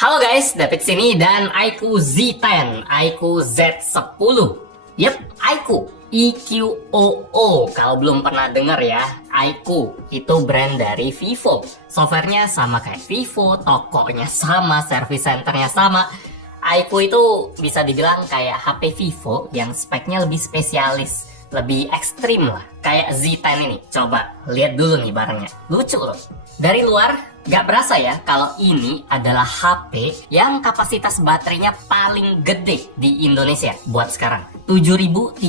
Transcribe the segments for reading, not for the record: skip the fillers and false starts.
Halo guys, David sini dan iQOO Z10, iQOO Z10. Yep, iQOO, iQOO. Kalau belum pernah denger ya, iQOO itu brand dari Vivo. Softwarenya sama kayak Vivo, tokonya sama, service centernya sama. iQOO itu bisa dibilang kayak HP Vivo yang speknya lebih spesialis, lebih ekstrim lah. Kayak Z10 ini. Coba lihat dulu nih barangnya. Lucu loh. Dari luar gak berasa ya kalau ini adalah HP yang kapasitas baterainya paling gede di Indonesia buat sekarang. 7.300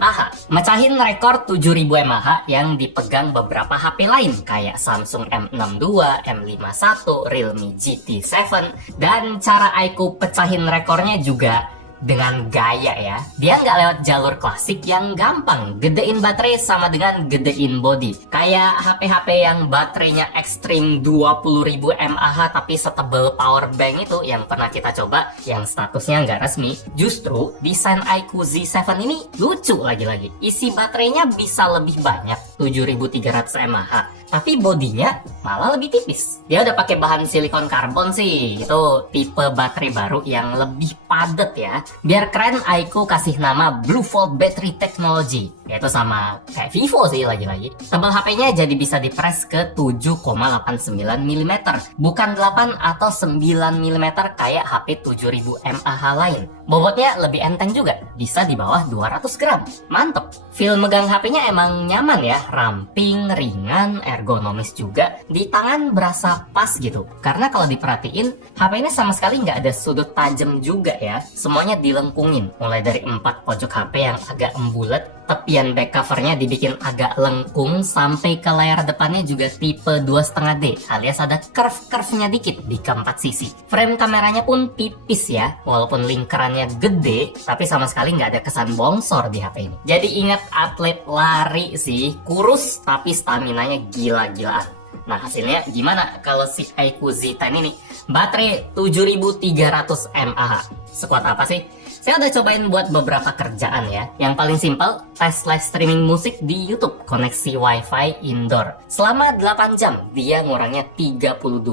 mAh. Mecahin rekor 7.000 mAh yang dipegang beberapa HP lain kayak Samsung M62, M51, Realme GT7. Dan cara iQOO pecahin rekornya juga dengan gaya ya. Dia nggak lewat jalur klasik yang gampang. Gedein baterai sama dengan gedein body. Kayak HP-HP yang baterainya ekstrim 20.000 mAh tapi setebal power bank itu yang pernah kita coba, yang statusnya nggak resmi. Justru desain iQOO Z7 ini lucu lagi-lagi. Isi baterainya bisa lebih banyak, 7.300 mAh. Tapi bodinya malah lebih tipis. Dia udah pakai bahan silikon karbon sih. Itu tipe baterai baru yang lebih padat ya. Biar keren, iQOO kasih nama Blue Volt Battery Technology. Yaitu sama kayak Vivo sih lagi-lagi. Tebal HP-nya jadi bisa dipres ke 7,89 mm. Bukan 8 atau 9 mm kayak HP 7.000 mAh lain. Bobotnya lebih enteng juga. Bisa di bawah 200 gram. Mantep. Feel megang HP-nya emang nyaman ya. Ramping, ringan, ergonomis juga. Di tangan berasa pas gitu. Karena kalau diperhatiin, HP ini sama sekali nggak ada sudut tajam juga ya. Semuanya dilengkungin. Mulai dari 4 pojok HP yang agak embulat, tepian back covernya dibikin agak lengkung, sampai ke layar depannya juga tipe 2,5D alias ada curve-curve-nya dikit di keempat sisi. Frame kameranya pun tipis ya, walaupun lingkarannya gede, tapi sama sekali nggak ada kesan bongsor di HP ini. Jadi ingat atlet lari sih, kurus tapi staminanya gila-gilaan. Nah hasilnya gimana kalau si iQOO Z10 ini? Baterai 7.300 mAh. Sekuat apa sih? Saya udah cobain buat beberapa kerjaan ya. Yang paling simpel, tes live streaming musik di YouTube, koneksi WiFi indoor. Selama 8 jam, dia ngurangnya 32%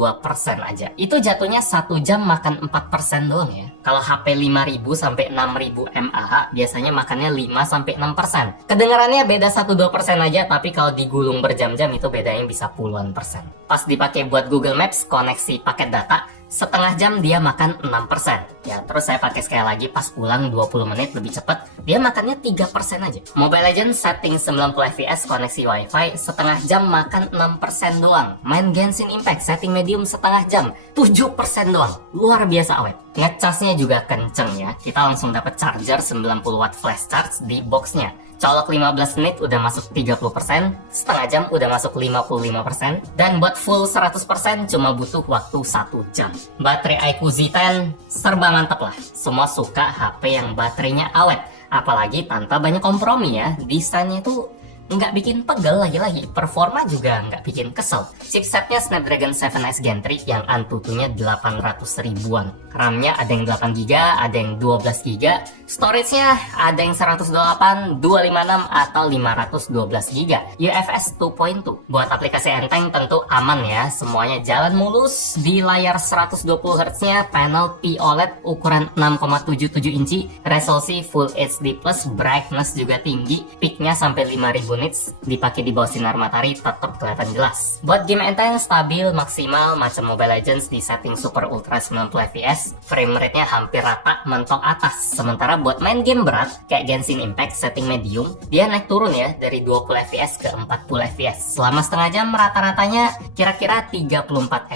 aja. Itu jatuhnya 1 jam makan 4% doang ya. Kalau HP 5.000 sampai 6.000 mAh, biasanya makannya 5 sampai 6%. Kedengarannya beda 1-2% aja, tapi kalau digulung berjam-jam itu bedanya bisa puluhan persen. Pas dipakai buat Google Maps, koneksi paket data, setengah jam dia makan 6%. Ya, terus saya pakai sekali lagi pas pulang 20 menit lebih cepat, dia makannya 3% aja. Mobile Legends setting 90 fps koneksi WiFi, setengah jam makan 6% doang. Main Genshin Impact setting medium setengah jam, 7% doang. Luar biasa awet. Ngecasnya juga kenceng ya. Kita langsung dapat charger 90 watt flash charge di boxnya. Colok 15 menit udah masuk 30%, setengah jam udah masuk 55%, dan buat full 100% cuma butuh waktu 1 jam. Baterai iQOO Z10 serba mantap lah. Semua suka HP yang baterainya awet, apalagi tanpa banyak kompromi ya. Desainnya tuh nggak bikin pegel lagi-lagi, performa juga nggak bikin kesel. Chipsetnya Snapdragon 7S Gen 3 yang Antutunya 800 ribuan. RAM-nya ada yang 8GB, ada yang 12GB. Storage-nya ada yang 128, 256, atau 512GB. UFS 2.2. Buat aplikasi enteng tentu aman ya, semuanya jalan mulus. Di layar 120Hz-nya, panel POLED ukuran 6,77 inci, resolusi Full HD+, brightness juga tinggi, peak-nya sampai 5000 nits, dipakai di bawah sinar matahari tetap kelihatan jelas. Buat game enteng stabil maksimal macam Mobile Legends di setting Super Ultra 90 fps, frame rate-nya hampir rata mentok atas. Sementara buat main game berat kayak Genshin Impact setting medium, dia naik turun ya dari 20 fps ke 40 fps. Selama setengah jam rata-ratanya kira-kira 34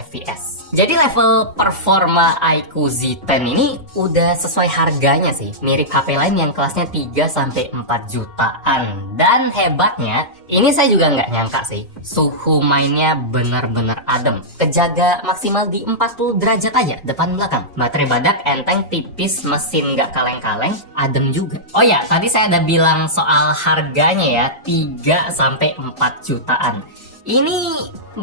fps. Jadi level performa iQOO Z10 ini udah sesuai harganya sih. Mirip HP lain yang kelasnya 3-4 jutaan. Dan hebatnya, ini saya juga nggak nyangka sih, suhu mainnya bener-bener adem. Kejaga maksimal di 40 derajat aja depan belakang. Baterai badak, enteng, tipis, mesin nggak kaleng-kaleng, adem juga. Oh ya, tadi saya ada bilang soal harganya ya, 3-4 jutaan. Ini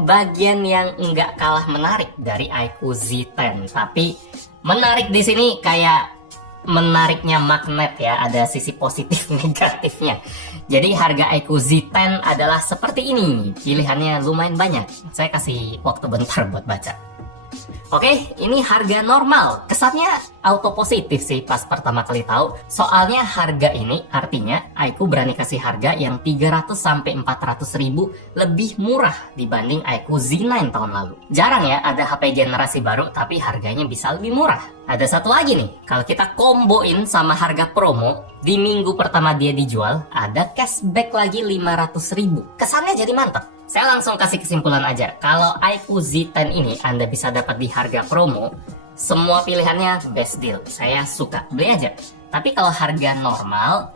bagian yang nggak kalah menarik dari iQOO Z10, tapi menarik di sini kayak menariknya magnet ya, ada sisi positif negatifnya. Jadi harga iQOO Z10 adalah seperti ini, pilihannya lumayan banyak. Saya kasih waktu bentar buat baca. Oke, ini harga normal. Kesannya auto positif sih pas pertama kali tahu. Soalnya harga ini artinya iQOO berani kasih harga yang 300 sampai 400 ribu lebih murah dibanding iQOO Z9 tahun lalu. Jarang ya ada HP generasi baru tapi harganya bisa lebih murah. Ada satu lagi nih, kalau kita komboin sama harga promo, di minggu pertama dia dijual, ada cashback lagi 500 ribu. Kesannya jadi mantap. Saya langsung kasih kesimpulan aja, kalau iQOO Z10 ini Anda bisa dapat di harga promo, semua pilihannya best deal. Saya suka, beli aja. Tapi kalau harga normal,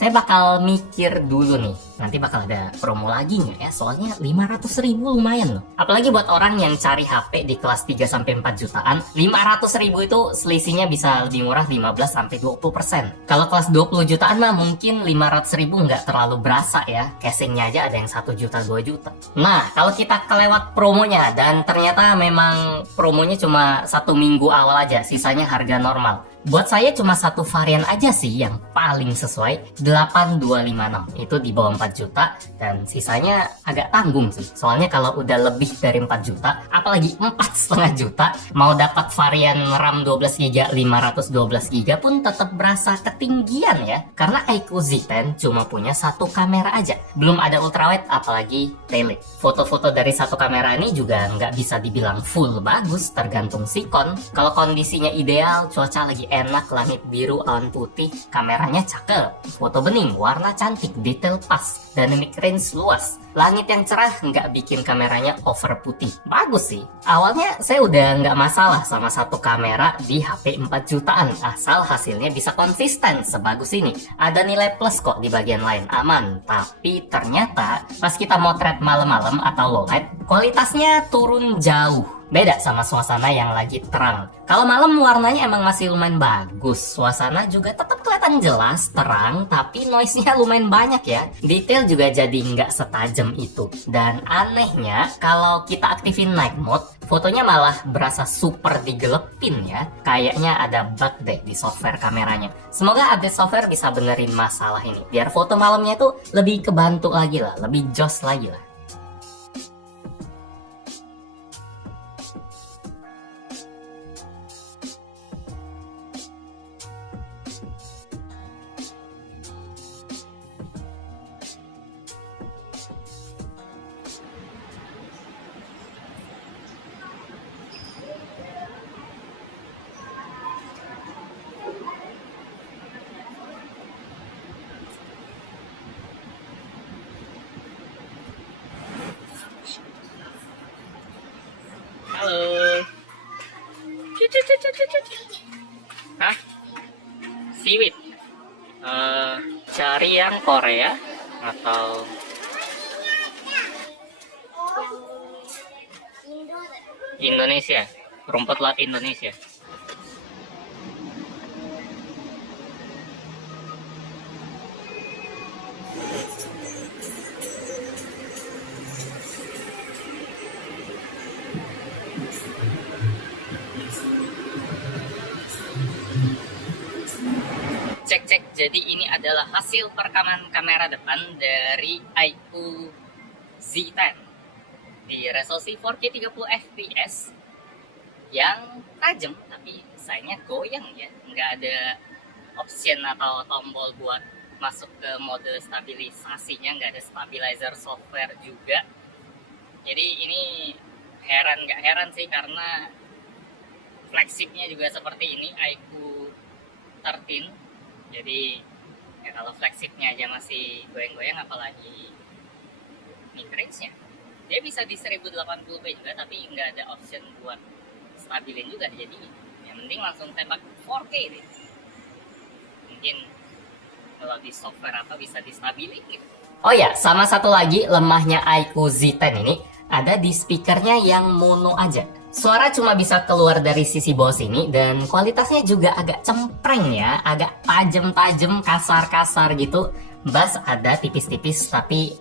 saya bakal mikir dulu nih, nanti bakal ada promo lagi nggak ya? Soalnya 500 ribu lumayan loh. Apalagi buat orang yang cari HP di kelas 3-4 jutaan, 500 ribu itu selisihnya bisa lebih murah 15-20%. Kalau kelas 20 jutaan mah mungkin 500 ribu nggak terlalu berasa ya. Casingnya aja ada yang 1 juta, 2 juta. Nah, kalau kita kelewat promonya dan ternyata memang promonya cuma 1 minggu awal aja, sisanya harga normal. Buat saya cuma satu varian aja sih yang paling sesuai, 8256. Itu di bawah 4 juta dan sisanya agak tanggung sih. Soalnya kalau udah lebih dari 4 juta, apalagi 4,5 juta, mau dapat varian RAM 12GB, 512GB pun tetap berasa ketinggian ya. Karena iQOO Z10 cuma punya satu kamera aja. Belum ada ultrawide apalagi tele. Foto-foto dari satu kamera ini juga nggak bisa dibilang full bagus, tergantung sikon. Kalau kondisinya ideal, cuaca lagi enak, langit biru, awan putih, kameranya cakep, foto bening, warna cantik, detail pas, dynamic range luas. Langit yang cerah nggak bikin kameranya over putih. Bagus sih. Awalnya saya udah nggak masalah sama satu kamera di HP 4 jutaan, asal hasilnya bisa konsisten sebagus ini. Ada nilai plus kok di bagian lain, aman. Tapi ternyata pas kita motret malam-malam atau low light, kualitasnya turun jauh. Beda sama suasana yang lagi terang. Kalau malam warnanya emang masih lumayan bagus. Suasana juga tetap kelihatan jelas, terang, tapi noise-nya lumayan banyak ya. Detail juga jadi nggak setajam itu. Dan anehnya, kalau kita aktifin night mode, fotonya malah berasa super digelepin ya. Kayaknya ada bug deh di software kameranya. Semoga update software bisa benerin masalah ini. Biar foto malamnya tuh lebih kebantu lagi lah, lebih joss lagi lah. Halo. Hah? Seaweed? Cari yang Korea atau Indonesia? Rumput laut Indonesia. Cek, jadi ini adalah hasil perekaman kamera depan dari iQOO Z10 di resolusi 4K 30 fps yang tajam tapi sayangnya goyang ya, nggak ada option atau tombol buat masuk ke mode stabilisasinya, nggak ada stabilizer software juga. Jadi ini nggak heran sih karena flagshipnya juga seperti ini, iQOO 13. Jadi ya kalau flagshipnya aja masih goyang-goyang, apalagi mid-range-nya. Dia bisa di 1080p juga, tapi nggak ada option buat stabilin juga. Jadi yang penting langsung tembak 4K deh. Mungkin kalau di software apa bisa distabilin gitu. Oh ya, sama satu lagi lemahnya iQOO Z10 ini ada di speakernya yang mono aja. Suara cuma bisa keluar dari sisi bawah sini dan kualitasnya juga agak cempreng ya, agak tajem-tajem, kasar-kasar gitu. Bass ada tipis-tipis tapi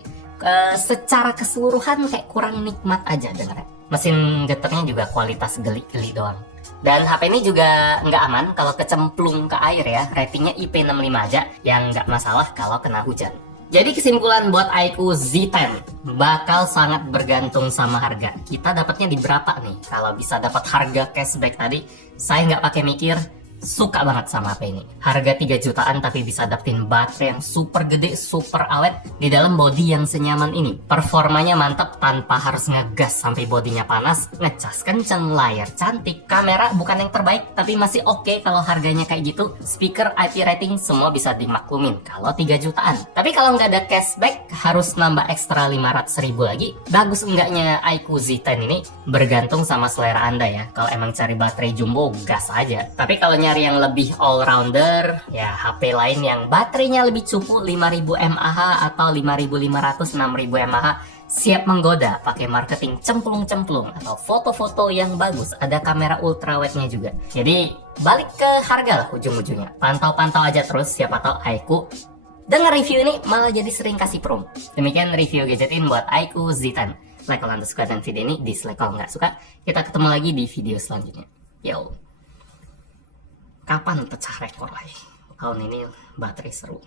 secara keseluruhan kayak kurang nikmat aja dengarnya. Mesin getarnya juga kualitas geli-geli doang. Dan HP ini juga nggak aman kalau kecemplung ke air ya, ratingnya IP65 aja yang nggak masalah kalau kena hujan. Jadi kesimpulan buat iQOO Z10 bakal sangat bergantung sama harga. Kita dapatnya di berapa nih? Kalau bisa dapat harga cashback tadi, saya nggak pakai mikir, suka banget sama HP ini. Harga 3 jutaan tapi bisa dapetin baterai yang super gede, super awet di dalam body yang senyaman ini. Performanya mantap tanpa harus ngegas sampai bodinya panas, ngecas kenceng, layar cantik, kamera bukan yang terbaik tapi masih oke kalau harganya kayak gitu. Speaker, IP rating semua bisa dimaklumin kalau 3 jutaan. Tapi kalau nggak ada cashback harus nambah ekstra 500.000 lagi. Bagus enggaknya iQOO Z10 ini bergantung sama selera Anda ya. Kalau emang cari baterai jumbo gas aja. Tapi kalau nyari yang lebih all-rounder, ya HP lain yang baterainya lebih cukup 5000 mAh atau 5500 6000 mAh siap menggoda pakai marketing cemplung-cemplung atau foto-foto yang bagus, ada kamera ultrawide-nya juga. Jadi balik ke harga lah ujung-ujungnya. Pantau-pantau aja terus, siapa tahu iQOO dengar review ini malah jadi sering kasih promo. Demikian review gadgetin buat iQOO Z10. Like kalau Anda suka dan video ini, dislike kalau nggak suka. Kita ketemu lagi di video selanjutnya. Yo. Kapan pecah rekor lagi? Tahun ini baterai seru.